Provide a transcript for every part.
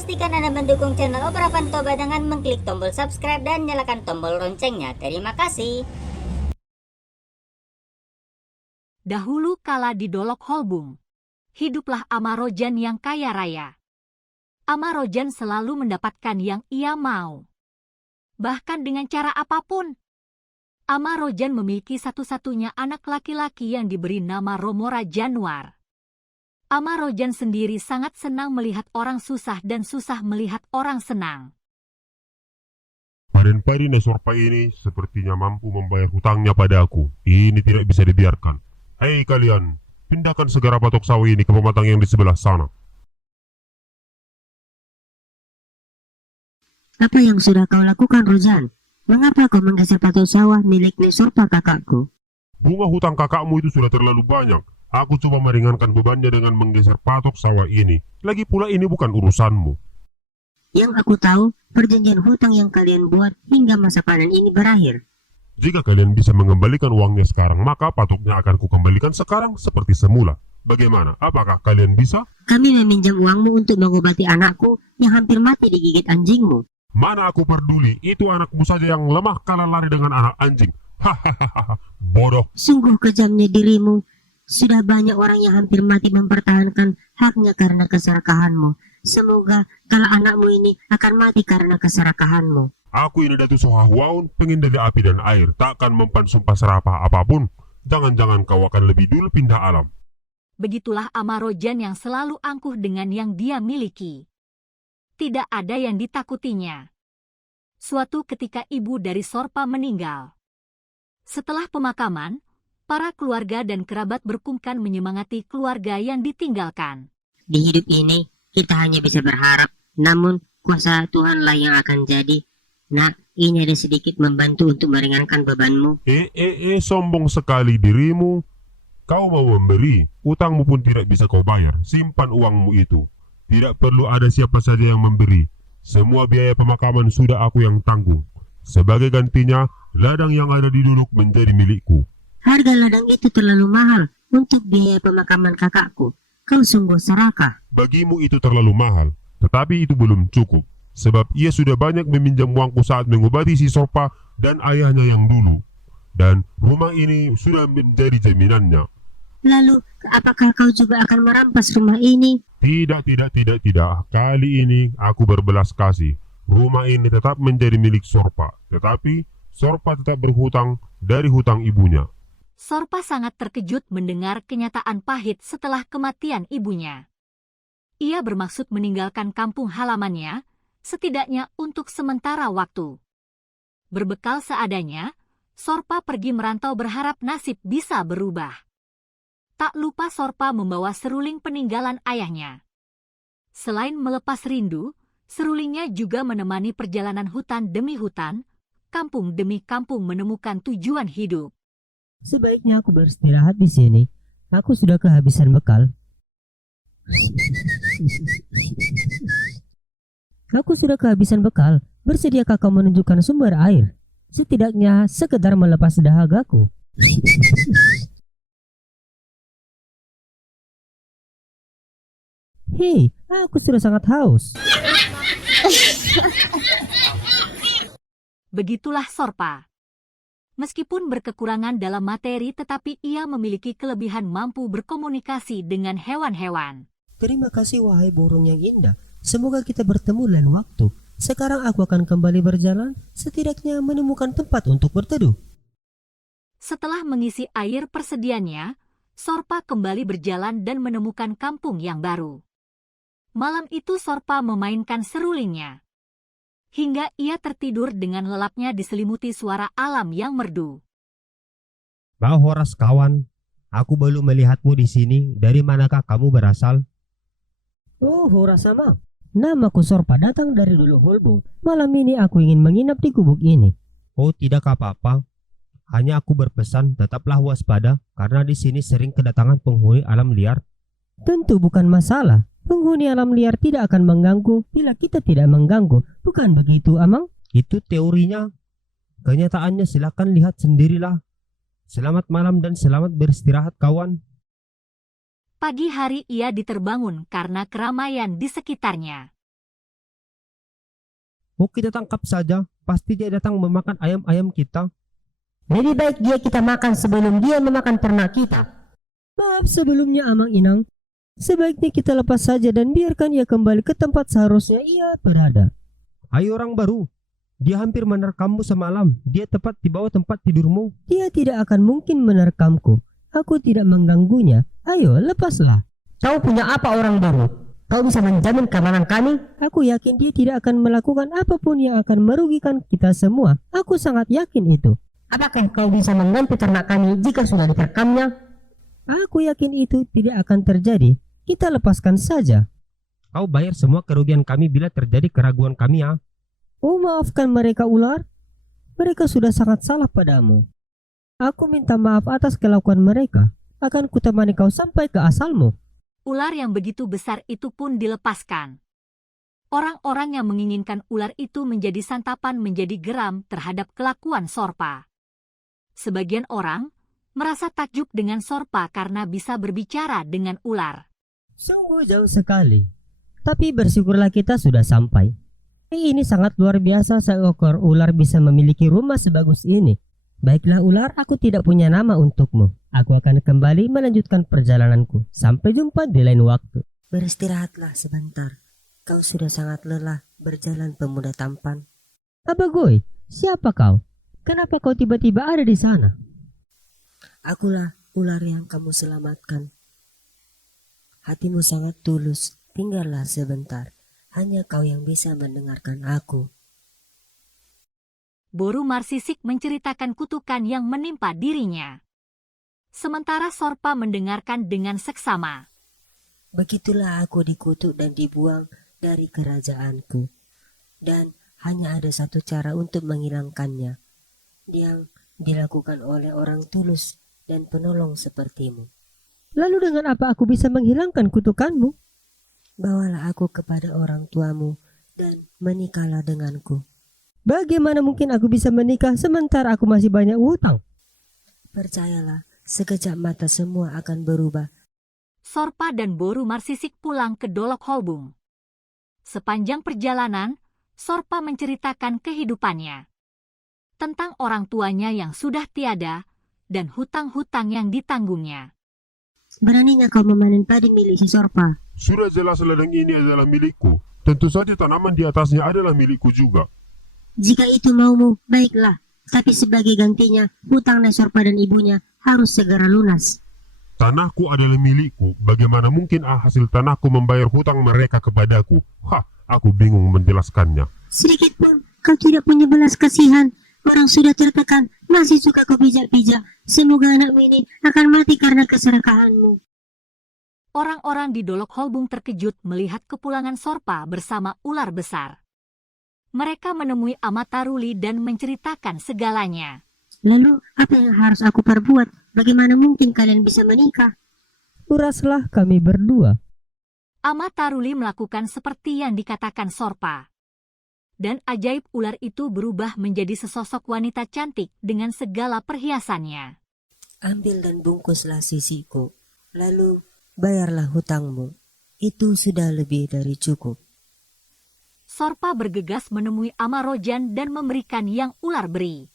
pastikan Anda mendukung channel Opera Pantoba dengan mengklik tombol subscribe dan nyalakan tombol loncengnya. Terima kasih. Dahulu kala di Dolok Holbung, hiduplah Amarojan yang kaya raya. Amarojan selalu mendapatkan yang ia mau. Bahkan dengan cara apapun. Amarojan memiliki satu-satunya anak laki-laki yang diberi nama Romora Januar. Amarojan sendiri sangat senang melihat orang susah dan susah melihat orang senang. Paden-paden Sorpa ini sepertinya mampu membayar hutangnya pada aku. Ini tidak bisa dibiarkan. Hei kalian, pindahkan segera patok sawi ini ke pematang yang di sebelah sana. Apa yang sudah kau lakukan, Rozan? Mengapa kau menggeser patok sawah milik Sorpa kakakku? Bunga hutang kakakmu itu sudah terlalu banyak. Aku coba meringankan bebannya dengan menggeser patok sawah ini. Lagi pula ini bukan urusanmu. Yang aku tahu, perjanjian hutang yang kalian buat hingga masa panen ini berakhir. Jika kalian bisa mengembalikan uangnya sekarang, maka patoknya akan kukembalikan sekarang seperti semula. Bagaimana? Apakah kalian bisa? Kami meminjam uangmu untuk mengobati anakku yang hampir mati digigit anjingmu. Mana aku peduli, itu anakmu saja yang lemah kalah lari dengan anak anjing. Hahaha, bodoh. Sungguh kejamnya dirimu. Sudah banyak orang yang hampir mati mempertahankan haknya karena keserakahanmu. Semoga kalau anakmu ini akan mati karena keserakahanmu. Aku ini Datu Sohahuaun, pengendali api dan air, takkan mempan sumpah serapah apapun. Jangan-jangan kau akan lebih dulu pindah alam. Begitulah Amarojan yang selalu angkuh dengan yang dia miliki. Tidak ada yang ditakutinya. Suatu ketika ibu dari Sorpa meninggal. Setelah pemakaman, para keluarga dan kerabat berkumkan menyemangati keluarga yang ditinggalkan. Di hidup ini, kita hanya bisa berharap. Namun, kuasa Tuhanlah yang akan jadi. Nak, ini ada sedikit membantu untuk meringankan bebanmu. Sombong sekali dirimu. Kau mau memberi, utangmu pun tidak bisa kau bayar. Simpan uangmu itu. Tidak perlu ada siapa saja yang memberi. Semua biaya pemakaman sudah aku yang tanggung. Sebagai gantinya, ladang yang ada di Duluk menjadi milikku. Harga ladang itu terlalu mahal untuk biaya pemakaman kakakku. Kau sungguh serakah. Bagimu itu terlalu mahal, tetapi itu belum cukup. Sebab ia sudah banyak meminjam uangku saat mengobati si Sorpa dan ayahnya yang dulu. Dan rumah ini sudah menjadi jaminannya. Lalu, apakah kau juga akan merampas rumah ini? Tidak. Kali ini aku berbelas kasih. Rumah ini tetap menjadi milik Sorpa. Tetapi Sorpa tetap berhutang dari hutang ibunya. Sorpa sangat terkejut mendengar kenyataan pahit setelah kematian ibunya. Ia bermaksud meninggalkan kampung halamannya, setidaknya untuk sementara waktu. Berbekal seadanya, Sorpa pergi merantau berharap nasib bisa berubah. Tak lupa Sorpa membawa seruling peninggalan ayahnya. Selain melepas rindu, serulingnya juga menemani perjalanan hutan demi hutan, kampung demi kampung menemukan tujuan hidup. Sebaiknya aku beristirahat di sini. Aku sudah kehabisan bekal. Aku sudah kehabisan bekal. Bersediakah kau menunjukkan sumber air? Setidaknya sekedar melepas dahagaku. Hei, aku sudah sangat haus. Begitulah Sorpa. Meskipun berkekurangan dalam materi, tetapi ia memiliki kelebihan mampu berkomunikasi dengan hewan-hewan. Terima kasih wahai burung yang indah. Semoga kita bertemu lain waktu. Sekarang aku akan kembali berjalan, setidaknya menemukan tempat untuk berteduh. Setelah mengisi air persediaannya, Sorpa kembali berjalan dan menemukan kampung yang baru. Malam itu Sorpa memainkan serulingnya. Hingga ia tertidur dengan lelapnya diselimuti suara alam yang merdu. Horas kawan, aku belum melihatmu di sini. Dari manakah kamu berasal? Oh, Horasama. Namaku Sorpa, datang dari Dulu Holbung. Malam ini aku ingin menginap di gubuk ini. Oh, tidak apa-apa. Hanya aku berpesan tetaplah waspada karena di sini sering kedatangan penghuni alam liar. Tentu bukan masalah. Penghuni alam liar tidak akan mengganggu bila kita tidak mengganggu. Bukan begitu, Amang? Itu teorinya. Kenyataannya silakan lihat sendirilah. Selamat malam dan selamat beristirahat kawan. Pagi hari ia diterbangun karena keramaian di sekitarnya. Oh, kita tangkap saja. Pasti dia datang memakan ayam-ayam kita. Lebih baik dia kita makan sebelum dia memakan ternak kita. Maaf sebelumnya Amang Inang. Sebaiknya kita lepas saja dan biarkan ia kembali ke tempat seharusnya ia berada. Ayo orang baru. Dia hampir menerkammu semalam. Dia tepat di bawah tempat tidurmu. Dia tidak akan mungkin menerkamku. Aku tidak mengganggunya. Ayo, lepaslah. Kau punya apa orang baru? Kau bisa menjamin keamanan kami? Aku yakin dia tidak akan melakukan apapun yang akan merugikan kita semua. Aku sangat yakin itu. Apakah kau bisa mengganti ternak kami jika sudah diterkamnya? Aku yakin itu tidak akan terjadi. Kita lepaskan saja. Kau bayar semua kerugian kami bila terjadi keraguan kami ya. Oh, maafkan mereka ular. Mereka sudah sangat salah padamu. Aku minta maaf atas kelakuan mereka. Akan kutemani kau sampai ke asalmu. Ular yang begitu besar itu pun dilepaskan. Orang-orang yang menginginkan ular itu menjadi santapan menjadi geram terhadap kelakuan Sorpa. Sebagian orang merasa takjub dengan Sorpa karena bisa berbicara dengan ular. Sungguh jauh sekali. Tapi bersyukurlah kita sudah sampai. Ini sangat luar biasa seekor ular bisa memiliki rumah sebagus ini. Baiklah ular, aku tidak punya nama untukmu. Aku akan kembali melanjutkan perjalananku. Sampai jumpa di lain waktu. Beristirahatlah sebentar. Kau sudah sangat lelah berjalan pemuda tampan. Abagoy, siapa kau? Kenapa kau tiba-tiba ada di sana? Akulah ular yang kamu selamatkan. Hatimu sangat tulus. Tinggallah sebentar. Hanya kau yang bisa mendengarkan aku. Boru Marsisik menceritakan kutukan yang menimpa dirinya. Sementara Sorpa mendengarkan dengan seksama. Begitulah aku dikutuk dan dibuang dari kerajaanku. Dan hanya ada satu cara untuk menghilangkannya. Yang dilakukan oleh orang tulus dan penolong sepertimu. Lalu dengan apa aku bisa menghilangkan kutukanmu? Bawalah aku kepada orang tuamu dan menikahlah denganku. Bagaimana mungkin aku bisa menikah sementara aku masih banyak hutang? Percayalah, sekejap mata semua akan berubah. Sorpa dan Boru Marsisik pulang ke Dolok Holbung. Sepanjang perjalanan, Sorpa menceritakan kehidupannya. Tentang orang tuanya yang sudah tiada dan hutang-hutang yang ditanggungnya. Beraninya kau memanen padi milik si Sorpa. Sudah jelas ladang ini adalah milikku. Tentu saja tanaman di atasnya adalah milikku juga. Jika itu maumu, baiklah. Tapi sebagai gantinya, hutang Sorpa dan ibunya harus segera lunas. Tanahku adalah milikku. Bagaimana mungkin hasil tanahku membayar hutang mereka kepadaku? Aku bingung menjelaskannya. Sedikit pun kau tidak punya belas kasihan. Orang sudah tertekan, masih suka kau pijak-pijak. Semoga anakmu ini akan mati karena keserakahanmu. Orang-orang di Dolok Holbung terkejut melihat kepulangan Sorpa bersama ular besar. Mereka menemui Amataruli dan menceritakan segalanya. Lalu, apa yang harus aku perbuat? Bagaimana mungkin kalian bisa menikah? Uraslah kami berdua. Amataruli melakukan seperti yang dikatakan Sorpa. Dan ajaib ular itu berubah menjadi sesosok wanita cantik dengan segala perhiasannya. Ambil dan bungkuslah sisiku. Lalu, bayarlah hutangmu. Itu sudah lebih dari cukup. Sorpa bergegas menemui Amarojan dan memberikan yang ular beri.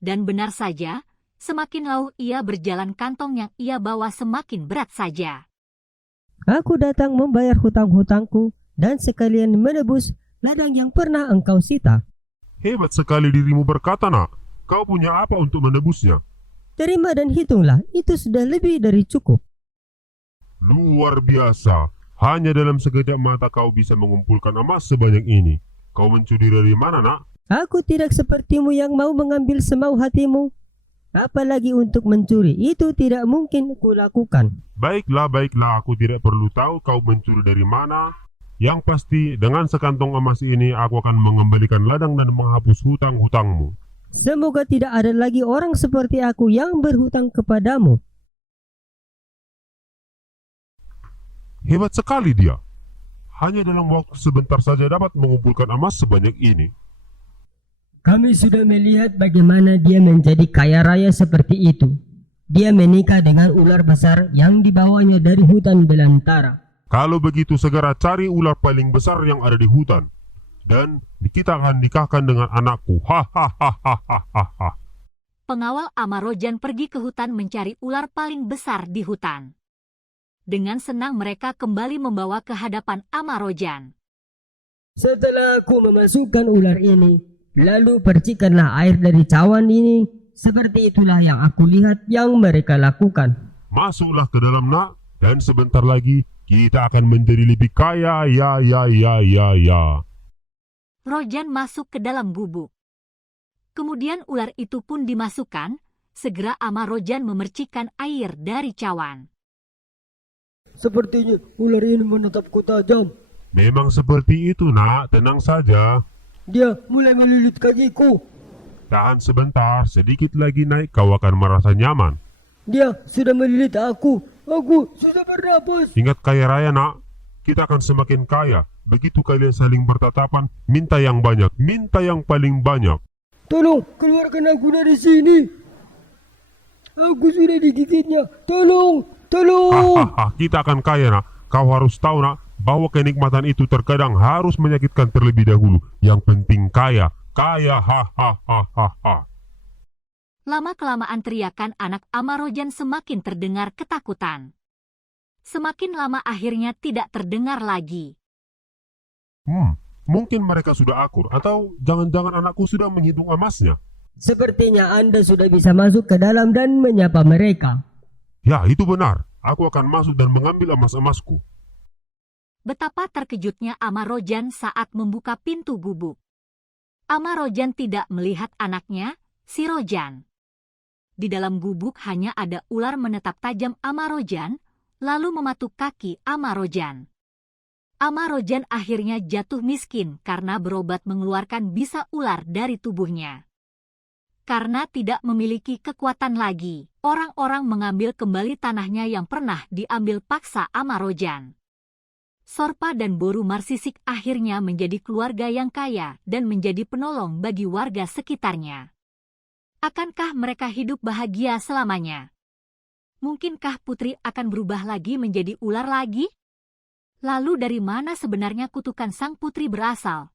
Dan benar saja, semakin jauh ia berjalan kantong yang ia bawa semakin berat saja. Aku datang membayar hutang-hutangku dan sekalian menebus ladang yang pernah engkau sita. Hebat sekali dirimu berkata, nak. Kau punya apa untuk menebusnya? Terima dan hitunglah, itu sudah lebih dari cukup. Luar biasa. Hanya dalam sekejap mata kau bisa mengumpulkan emas sebanyak ini. Kau mencuri dari mana, nak? Aku tidak sepertimu yang mau mengambil semau hatimu. Apalagi untuk mencuri, itu tidak mungkin kulakukan. Baiklah, aku tidak perlu tahu kau mencuri dari mana. Yang pasti, dengan sekantong emas ini aku akan mengembalikan ladang dan menghapus hutang-hutangmu. Semoga tidak ada lagi orang seperti aku yang berhutang kepadamu. Hebat sekali dia. Hanya dalam waktu sebentar saja dapat mengumpulkan emas sebanyak ini. Kami sudah melihat bagaimana dia menjadi kaya raya seperti itu. Dia menikah dengan ular besar yang dibawanya dari hutan belantara. Kalau begitu segera cari ular paling besar yang ada di hutan. dan kita akan nikahkan dengan anakku. Hahaha. Pengawal Amarojan pergi ke hutan mencari ular paling besar di hutan. Dengan senang mereka kembali membawa ke hadapan Amarojan. Setelah aku memasukkan ular ini, lalu percikanlah air dari cawan ini. Seperti itulah yang aku lihat yang mereka lakukan. Masuklah ke dalam nak, dan sebentar lagi kita akan menjadi lebih kaya. Ya. Rojan masuk ke dalam gubuk. Kemudian ular itu pun dimasukkan. Segera Amarojan memercikan air dari cawan. Sepertinya ular ini menatapku tajam. Memang seperti itu nak, tenang saja. Dia mulai melilit kakiku. Tahan sebentar, sedikit lagi naik kau akan merasa nyaman. Dia sudah melilit aku. Aku sudah bernapas. Ingat kaya raya nak, kita akan semakin kaya. Begitu kalian saling bertatapan, minta yang banyak, minta yang paling banyak. Tolong keluarkan aku dari sini. Aku sudah digigitnya. Tolong. Hahaha, kita akan kaya nak. Kau harus tahu nak, bahwa kenikmatan itu terkadang harus menyakitkan terlebih dahulu. Yang penting kaya. Hahaha. Lama-kelamaan teriakan anak Amarojan semakin terdengar ketakutan. Semakin lama akhirnya tidak terdengar lagi. Mungkin mereka sudah akur, atau jangan-jangan anakku sudah menghitung emasnya. Sepertinya Anda sudah bisa masuk ke dalam dan menyapa mereka. Ya, itu benar. Aku akan masuk dan mengambil emas-emasku. Betapa terkejutnya Amarojan saat membuka pintu gubuk. Amarojan tidak melihat anaknya, si Rojan. Di dalam gubuk hanya ada ular menetap tajam Amarojan, lalu mematuk kaki Amarojan. Amarojan akhirnya jatuh miskin karena berobat mengeluarkan bisa ular dari tubuhnya. Karena tidak memiliki kekuatan lagi, orang-orang mengambil kembali tanahnya yang pernah diambil paksa Amarojan. Sorpa dan Boru Marsisik akhirnya menjadi keluarga yang kaya dan menjadi penolong bagi warga sekitarnya. Akankah mereka hidup bahagia selamanya? Mungkinkah putri akan berubah lagi menjadi ular lagi? Lalu dari mana sebenarnya kutukan sang putri berasal?